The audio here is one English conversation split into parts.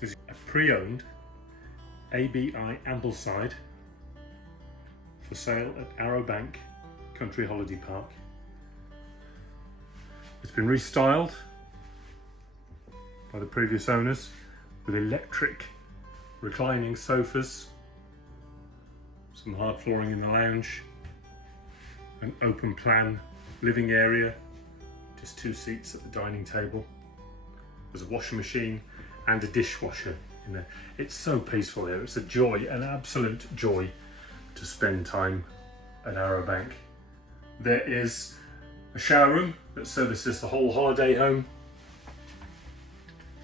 This is a pre-owned ABI Ambleside for sale at Arrowbank Country Holiday Park. It's been restyled by the previous owners with electric reclining sofas, some hard flooring in the lounge, an open plan living area, just 2 seats at the dining table. There's a washing machine and a dishwasher in there. It's so peaceful here. It's a joy, an absolute joy to spend time at Arrowbank. There is a shower room that services the whole holiday home.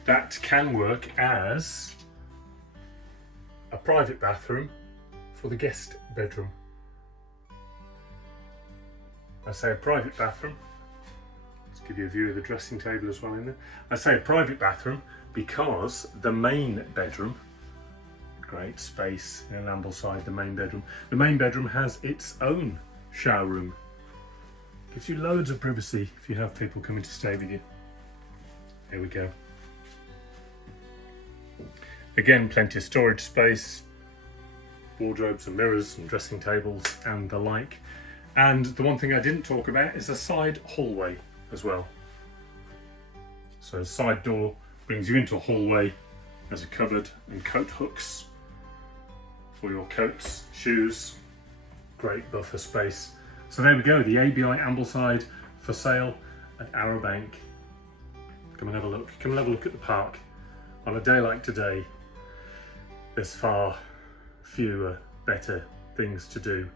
That can work as a private bathroom for the guest bedroom. I say a private bathroom. Let's give you a view of the dressing table as well in there. I say a private bathroom because the main bedroom, great space in an Ambleside, the main bedroom has its own shower room. Gives you loads of privacy if you have people coming to stay with you. Here we go. Again, plenty of storage space, wardrobes and mirrors and dressing tables and the like. And the one thing I didn't talk about is a side hallway as well. So a side door brings you into a hallway. There's a cupboard and coat hooks for your coats, shoes, great buffer space. So there we go, the ABI Ambleside for sale at Arrowbank. Come and have a look. Come and have a look at the park. On a day like today, there's far fewer better things to do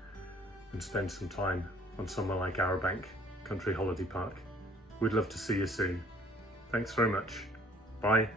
than spend some time on somewhere like Arrowbank Country Holiday Park. We'd love to see you soon. Thanks very much. Bye.